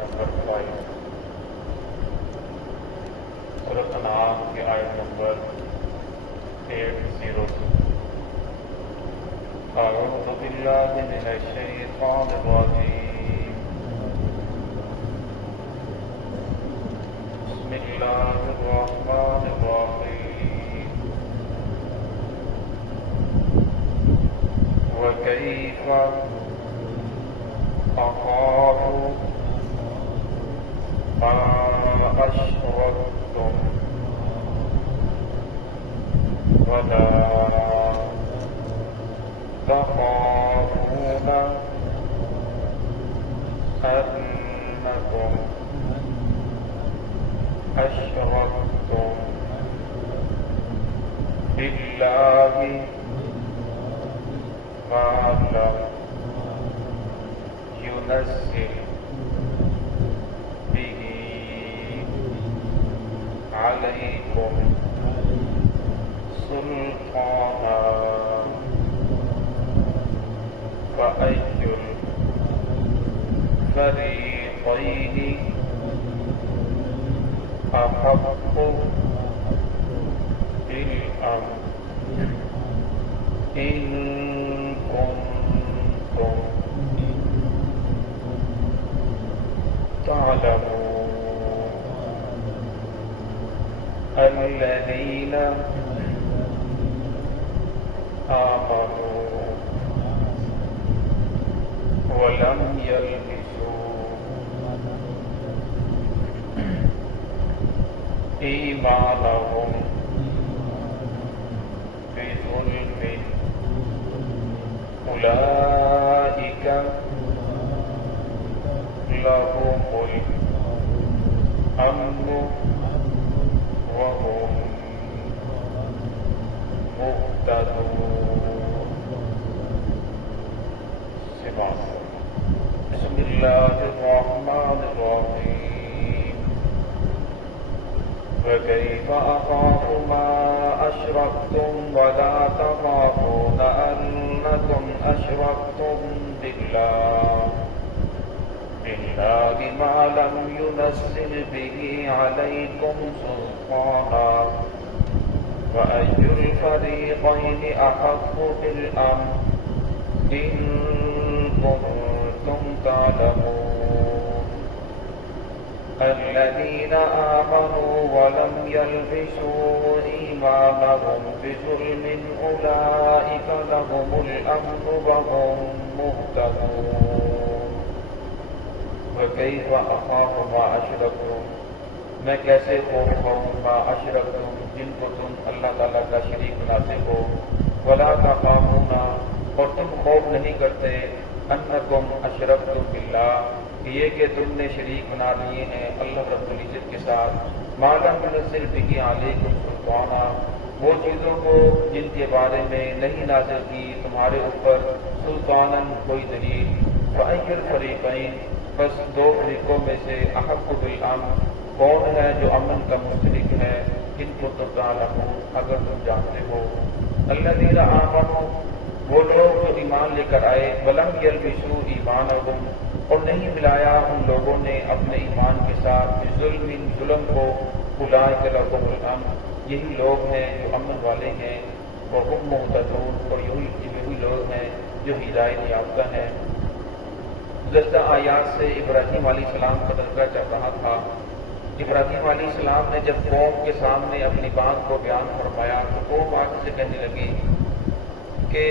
Number 5 سورۃ انعام کی آیت نمبر 802 اعوذ باللہ من الشیطان الرجیم بسم اللہ الرحمن الرحیم وکیف اخاف ما اشرکتم ولا تخافون أنكم أشركتم بالله ما لم ينزل به عليكم سلطانا فأي الفريقين أحق بالأمن إن كنتم تعلمون الذين آمنوا ولم يلبسوا إيمانهم بظلم أولئك لهم الأمن وهم مهتدون. بسم اللہ الرحمن الرحیم وکیف اخاف ما اشرکتم ولا تخافون انکم اشرکتم باللہ ما لم ينزل به عليكم سلطانا فأي الفريقين أحق بالأمن إن كنتم تعلمون الذين آمنوا ولم يلبسوا إيمانهم بظلم أولئك لهم الأمن وهم مهتدون. وكيف أخاف ما أشركتم میں کیسے خوف کھاؤں ما اشرکتم جن کو تم اللہ تعالیٰ کا شریک بناتے ہو ولا تخافون اور تم خوف نہیں کرتے انکم اشرکتم باللہ یہ کہ تم نے شریک بنا لیے ہیں اللہ رب العزت کے ساتھ ما لم ينزل به علیکم سلطانا وہ چیزوں کو جن کے بارے میں نہیں نازل کی تمہارے اوپر سلطانا کوئی دلیل فأی الفریقین بس دو فریقوں میں سے احق بالامن کون ہے جو امن کا مستحق ہے ان کو تم تعلمون اگر تم جانتے ہو الذین آمنوا وہ لوگ جو ایمان لے کر آئے ولم یلبسوا ایمانہم اور نہیں ملایا ان لوگوں نے اپنے ایمان کے ساتھ ظلم کو اولئک لهم الامن یہی لوگ ہیں جو امن والے ہیں وہم مہتدون اور یہی لوگ ہیں جو ہدایت یافتہ ہیں. گزشتہ آیات سے ابراہیم علیہ السلام کا تذکرہ چل رہا تھا. ابراہیم علیہ السلام نے جب قوم کے سامنے اپنی بات کو بیان فرمایا تو قوم آگے سے کہنے لگی کہ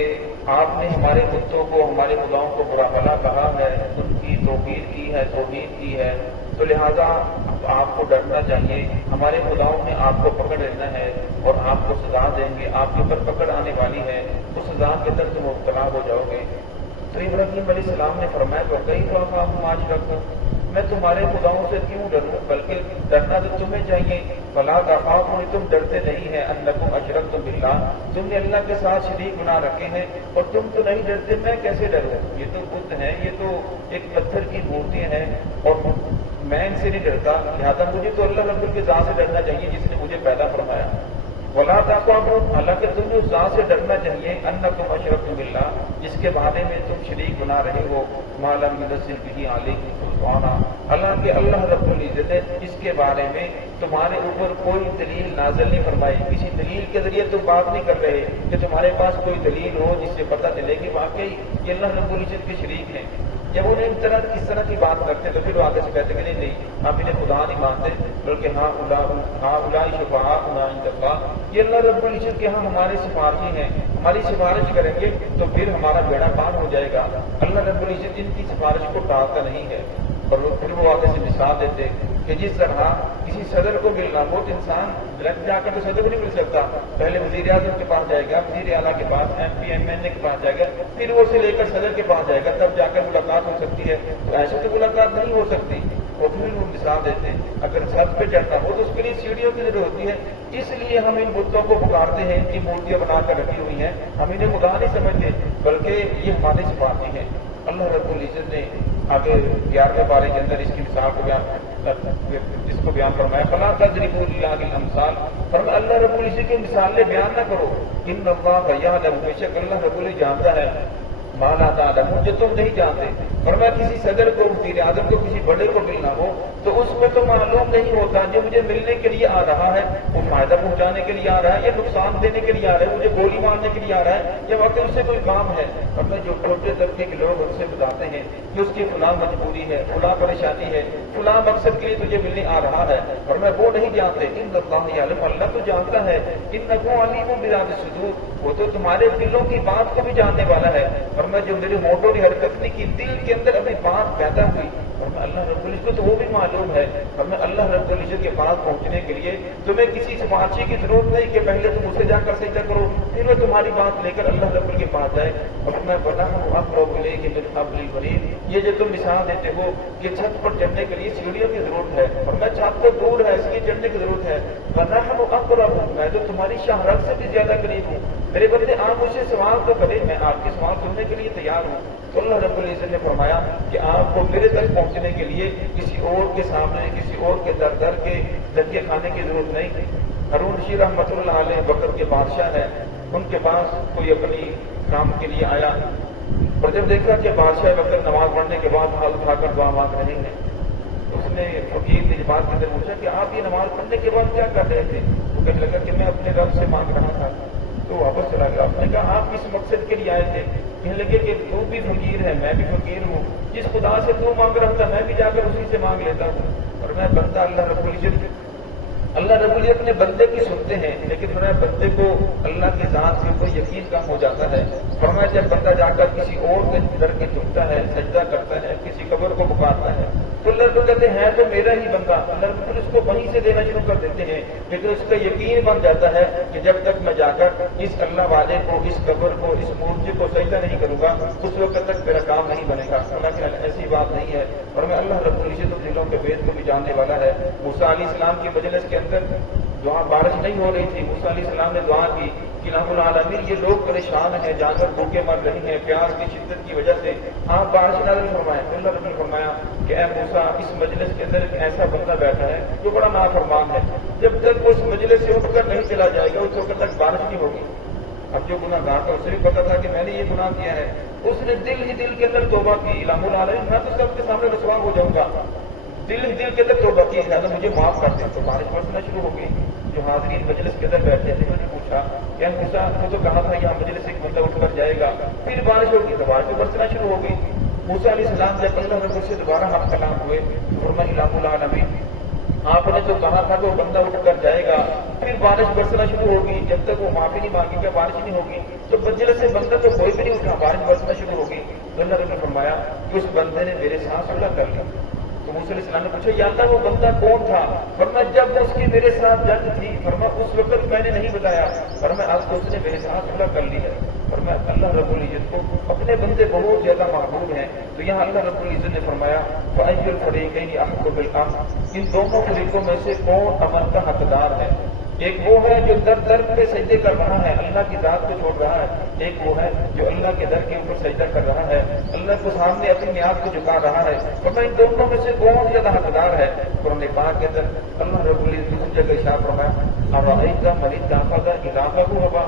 آپ نے ہمارے بتوں کو ہمارے خداؤں کو برا بھلا کہا ہے ان کی توقیر کی ہے توہین کی ہے تو لہذا آپ کو ڈرنا چاہیے ہمارے خداؤں نے آپ کو پکڑ لینا ہے اور آپ کو سزا دیں گے آپ کے اوپر پکڑ آنے والی ہے تو سزا کے اندر تم مبتلا ہو جاؤ گے. تو ابراہیم علیہ السلام نے فرمایا تو کئی دفعہ معاش رکھوں میں تمہارے خداؤں سے کیوں ڈروں بلکہ ڈرنا تو تمہیں چاہیے فلا تخافوا تم ڈرتے نہیں ہیں انکم اشرکتم باللہ تم نے اللہ کے ساتھ شریک بنا رکھے ہیں اور تم تو نہیں ڈرتے میں کیسے ڈروں یہ تو بت ہیں یہ تو ایک پتھر کی مورتیاں ہیں اور میں ان سے نہیں ڈرتا لہٰذا مجھے تو اللہ رب کی ذات سے ڈرنا چاہیے جس نے مجھے پیدا فرمایا. ولا تقربوا، حالانکہ تمہیں اس ذات سے ڈرنا چاہیے انکم اشرکتم باللہ، جس کے بارے میں تم شریک بنا رہے ہو ما لم ينزل به علیکم سلطانا، حالانکہ اللہ رب العزت نے اس کے بارے میں تمہارے اوپر کوئی دلیل نازل نہیں فرمائی. کسی دلیل کے ذریعے تم بات نہیں کر رہے کہ تمہارے پاس کوئی دلیل ہو جس سے پتہ چلے کہ واقعی یہ اللہ رب العزت کے شریک ہیں. جب انہیں اس طرح کی بات کرتے تو پھر وہ آگے سے کہتے کہ نہیں ہم انہیں خدا نہیں مانتے بلکہ ہاں اولائی شفاعتنا عند اللہ، یہ اللہ رب العزت کے ہاں ہمارے سفارشی ہیں، ہماری سفارش کریں گے تو پھر ہمارا بیڑا پار ہو جائے گا. اللہ رب العزت ان کی سفارش کو ٹالتا نہیں ہے. اور پھر وہ آگے سے مثال دیتے کہ جس طرح کسی صدر کو ملنا ہو تو انسان ڈائریکٹ جا کر تو صدر کو نہیں مل سکتا، پہلے وزیر اعظم کے پاس جائے گا، وزیر اعلیٰ کے پاس، ایم پی ایم این اے کے پاس جائے گا، پھر وہ سے لے کر صدر کے پاس جائے گا، تب جا کر ملاقات ہو سکتی ہے. تو ایسے تو ملاقات نہیں ہو سکتی. اور پھر وہ مثال دیتے اگر چھت پہ چڑھنا ہو تو اس کے لیے سیڑھیوں کی ضرورت ہوتی ہے. اس لیے ہم ان بتوں کو پکارتے ہیں، ان کی مورتیاں بنا کر رکھی ہوئی ہیں، ہم انہیں خدا نہیں سمجھتے بلکہ یہ ہمارے سفارشی ہیں. اللہ رب العزت نے آگے 11ویں پارے کے اندر اس کی مثال کو بیان فرمایا فلا تضربوا للہ الامثال، فرمایا اللہ رب العزت کی مثالیں بیان نہ کرو. ان اللہ یعلم، بے شک اللہ رب العزت جانتا ہے ما لا تعلمون، جو تم نہیں جانتے. فرمایا کسی صدر کو، وزیر اعظم کو، کسی بڑے کو ملنا ہو تو اس میں تو معلوم نہیں ہوتا جو مجھے ملنے کے لیے آ رہا ہے وہ فائدہ پہنچانے کے لیے آ رہا ہے یا نقصان دینے کے لیے آ رہا ہے، مجھے گولی مارنے کے لیے آ رہا ہے یا واقعی اس سے کوئی کام ہے. فرمایا جو چھوٹے طبقے کے لوگ ان سے بتاتے ہیں کہ اس کی فلاں مجبوری ہے، فلاں پریشانی ہے، فلاں مقصد کے لیے تجھے ملنے آ رہا ہے. فرمایا وہ نہیں جانتے. ان اللہ یعلم، اللہ تو جانتا ہے. انہ علیم بذات الصدور، وہ تو تمہارے دلوں کی بات کو بھی جاننے والا ہے. فرمایا جو میرے ہونٹوں نے حرکت نہیں کی، دل کے اندر ابھی بات پیدا ہوئی، فرمایا اللہ رب العزت تو وہ بھی معلوم ہے. فرمایا اللہ رب العزت کے پاس پہنچنے کے لیے تمہیں کسی سفارشی کی ضرورت نہیں کہ پہلے تم اسے جا کر سجدہ کرو پھر وہ تمہاری بات لے کر اللہ رب العزت کے پاس جائے. فرمایا فنحن اقرب الیہ من حبل الورید، یہ جو تم مثال دیتے ہو کہ چھت پر چڑھنے کے لیے سیڑھیوں کی ضرورت ہے، فرمایا چھت تو دور ہے اس لیے چڑھنے کی ضرورت ہے. فنحن اقرب، میں تو تمہاری شاہ رگ سے بھی زیادہ قریب ہوں. میرے بندے آپ مجھ سے سوال تو کریں، میں آپ کے سوال سننے کے لیے تیار ہوں. تو اللہ رب العزت نے فرمایا کہ آپ کو میرے تک پہنچنے کے لیے کسی اور کے سامنے، کسی اور کے در کے دھکے کھانے کی ضرورت نہیں. ہارون رشید رحمۃ اللہ علیہ وقت کے بادشاہ ہیں، ان کے پاس کوئی اپنی کام کے لیے آیا اور جب دیکھا کہ بادشاہ وقت نماز پڑھنے کے بعد ہاتھ اٹھا کر دعا مانگ رہے ہیں، اس نے فقیر نے بات کے اندر پوچھا کہ آپ یہ نماز پڑھنے کے بعد کیا کر رہے تھے؟ وہ کہنے لگا کہ میں اپنے رب سے مانگ رہا تھا. تو واپس چلا گیا. آپ نے کہا آپ کس مقصد کے لیے آئے تھے؟ کہنے لگے کہ تو بھی فقیر ہے، میں بھی فقیر ہوں، جس خدا سے تو مانگ رہا تھا میں بھی جا کر اسی سے مانگ لیتا ہوں. اور میں بندہ اللہ رب العزت اپنے بندے کی سنتے ہیں، لیکن فرمایا بندے کو اللہ کی ذات کے اوپر یقین کم ہو جاتا ہے. فرمایا جب بندہ جا کر کسی اور کے در کے جھکتا ہے، سجدہ کرتا ہے، کسی قبر کو پکارتا ہے تو اللہ رب کہتے ہیں تو میرا ہی بندہ، اللہ رب اس کو وہیں سے دینا شروع کر دیتے ہیں. لیکن اس کا یقین بن جاتا ہے کہ جب تک میں جا کر اس اللہ والے کو، اس قبر کو، اس مورتی کو سجدہ نہیں کروں گا اس وقت تک میرا کام نہیں بنے گا. اللہ ایسی بات نہیں ہے. اور میں اللہ رب العزت دلوں کے بید کو بھی جاننے والا ہے. موسیٰ علیہ السلام کی مجلس کے اندر دعا بارش نہیں ہو رہی تھی، موسیٰ علیہ السلام نے دعا کی کہ رب العالمین یہ لوگ پریشان ہیں، جانور بھوکے مر رہے ہیں پیاس کی شدت کی وجہ سے، آپ بارش نازل فرمائیں. اللہ رب نے فرمایا کہ اے موسیٰ اس مجلس کے اندر ایک ایسا بندہ بیٹھا ہے جو بڑا نافرمان ہے، جب تک وہ اس مجلس سے اٹھ کر نہیں چلا جائے گا اس وقت تک بارش نہیں ہوگی. اب جو گناہ گار تھا اسے بھی پتا تھا کہ میں نے یہ گناہ کیا ہے، اس نے دل ہی دل کے اندر توبہ کی. رب العالمین میں تو سب کے سامنے رسوا ہو جاؤں گا. دل ہی دل کے اندر توبہ کی، اللہ مجھے معاف کر دیں. تو بارش برسنا شروع ہو گئی. جو حاضرین مجلس کے اندر بیٹھے تھے انہوں نے پوچھا کہ موسیٰ نے تو کہا تھا یہاں مجلس سے ایک بندہ اٹھ کر جائے گا پھر بارش ہوگی. تو بارش برسنا شروع ہو گئی. موسیٰ علیہ السلام جب اللہ رب سے دوبارہ ہم کلام ہوئے فرمایا رب العالمین آپ نے تو کہا تھا کہ وہ بندہ اٹھ کر جائے گا پھر بارش برسنا شروع ہوگی، جب تک وہ معافی نہیں مانگے گا بارش نہیں ہوگی. تو مجلس سے بندہ تو کوئی بھی نہیں اٹھا، بارش برسنا شروع ہوگی. تو اللہ رب نے فرمایا کہ اس بندے نے میرے ساتھ صلح کر لی. تو موسیٰ علیہ السلام نے پوچھا یا اللہ وہ بندہ کون تھا؟ فرمایا جب اس کی میرے ساتھ جنگ تھی، فرمایا اس وقت میں نے نہیں بتایا، فرمایا اب اس نے میرے ساتھ صلح کر لی ہے. فرمایا اللہ رب العزت کو اپنے بندے بہت زیادہ محبوب ہیں. تو یہاں اللہ رب العزت نے فرمایا فَأَيُّ الْفَرِيقَيْنِ أَحَقُّ بِالْأَمْنِ، ان دونوں فریقوں میں سے کون امن کا حقدار ہے؟ ایک وہ ہے جو در در پہ سجدے کر رہا ہے، اللہ کی ذات کو چھوڑ رہا ہے، ایک وہ ہے جو اللہ کے در کے اوپر سجدہ کر رہا ہے، اللہ کو سامنے اپنی نیاز کو جھکا رہا ہے۔ تو ان دونوں میں سے کون زیادہ حقدار ہے؟ قرآن پاک کے اندر اللہ رب العزت دوسری جگہ ارشاد فرمایا ارأیت من اتخذ الہہ ہوا،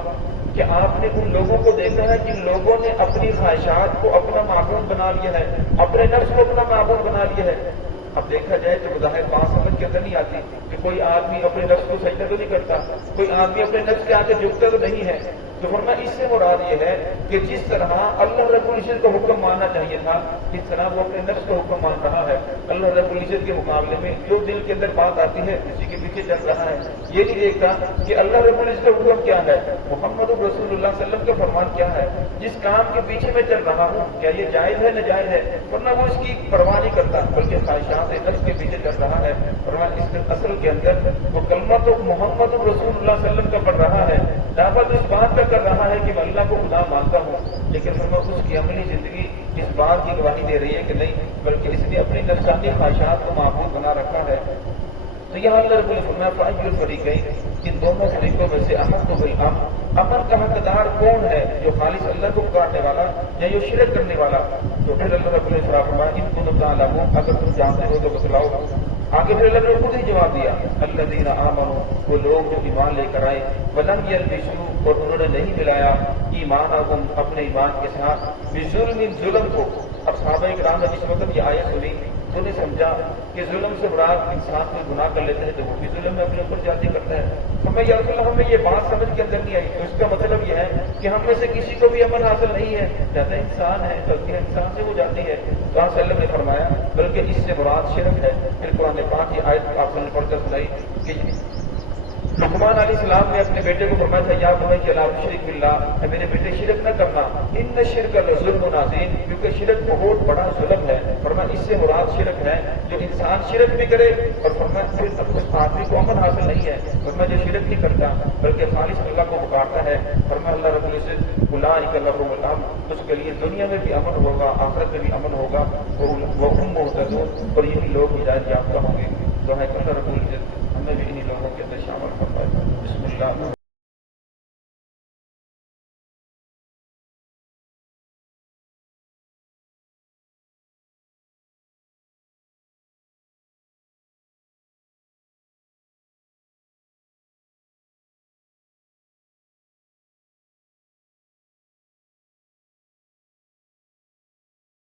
کہ آپ نے ان لوگوں کو دیکھا ہے جن لوگوں نے اپنی خواہشات کو اپنا معبود بنا لیا ہے، اپنے نفس کو اپنا معبود بنا لیا ہے۔ اب دیکھا جائے تو بظاہر بات سمجھ کے اندر نہیں آتی کہ کوئی آدمی اپنے نفس کو سجدہ تو نہیں کرتا، کوئی آدمی اپنے نفس کے آگے جھکتا تو نہیں ہے۔ تو ورنہ اس سے مراد یہ ہے کہ جس طرح اللہ رب العزت کا حکم ماننا چاہیے تھا، جس طرح وہ اپنے نفس کا حکم مان رہا ہے، اللہ رب العزت کے مقابلے میں جو دل کے اندر بات آتی ہے اسی کے پیچھے چل رہا ہے، یہ نہیں دیکھتا کہ اللہ رب العزت کا حکم کیا ہے، محمد رسول اللہ صلی اللہ علیہ وسلم کا فرمان کیا ہے، جس کام کے پیچھے میں چل رہا ہوں کیا یہ جائز ہے ناجائز ہے، ورنہ وہ اس کی پرواہ نہیں کرتا بلکہ خواہشات نفس کے پیچھے چل رہا ہے۔ ورنہ اس اصل کے اندر وہ کلمہ تو محمد رسول اللہ صلی اللہ علیہ وسلم کا پڑھ رہا ہے، دعوت اس بات کا کر رہا ہے کہ میں اللہ کو خدا مانتا ہوں، لیکن اس کی عملی زندگی اس بات کی گواہی دے رہی ہے کہ نہیں، بلکہ اس نے اپنی نفسانی خواہشات کو معبود بنا رکھا ہے۔ تو یہاں اللہ رب العزت فرمایا فأی الفریقین، ان دونوں فریقوں میں سے احق بالامن، امن کا حقدار کون ہے؟ جو خالص اللہ کو پکارنے والا یا جو شرک کرنے والا؟ تو پھر اللہ رب العزت فرمایا ان کنتم تعلمون، اگر تم جانتے ہو تو بتلاؤ۔ آگے پھر اللہ نے خود ہی جواب دیا الذین آمنوا، وہ لوگ جو ایمان لے کر آئے، ولم یلبسوا، اور انہوں نے نہیں ملایا ایمانہم، اپنے ایمان کے ساتھ، بظلم، ظلم کو۔ اب صحابہ کرام نے جس وقت یہ آیت سنی تو نے سمجھا کہ ظلم سے مراد انسان کو گناہ کر لیتے ہیں تو وہ بھی ظلم میں اپنے اوپر جاتی کرتا ہے۔ ہمیں یا رسول اللہ ہمیں یہ بات سمجھ کے اندر نہیں آئی، تو اس کا مطلب یہ ہے کہ ہم میں سے کسی کو بھی امن حاصل نہیں ہے، جیسا انسان ہے غلطی انسان سے وہ جاتی ہے۔ تو آپ صلی اللہ علیہ وسلم نے فرمایا بلکہ اس سے مراد شرک ہے۔ پھر قرآن پاک کی آیت آپ نے پڑھ کر سنائی کہ لقمان علیہ السلام نے اپنے بیٹے کو فرمایا تھا یا بنی لا تشرک باللہ، اے میرے بیٹے شرک نہ کرنا، ان الشرک لظلم عظیم، کیونکہ شرک بہت بڑا ظلم ہے۔ فرمایا اس سے مراد شرک ہے جو انسان شرک بھی کرے، اور فرمایا پھر اس آدمی کو امن حاصل نہیں ہے، فرمایا جو شرک نہیں کرتا بلکہ خالص اللہ کو پکارتا ہے، فرمایا اللہ رب العزت اولئک لهم الامن، اس کے لیے دنیا میں بھی امن ہوگا، آخرت میں بھی امن ہوگا، وهم مهتدون، اور یہی لوگ ہدایت یافتہ ہوں گے۔ تو ہے کہ اللہ رب العزت ہمیں بھی انہی لوگوں کے اندر شامل فرمائے۔ بسم اللہ۔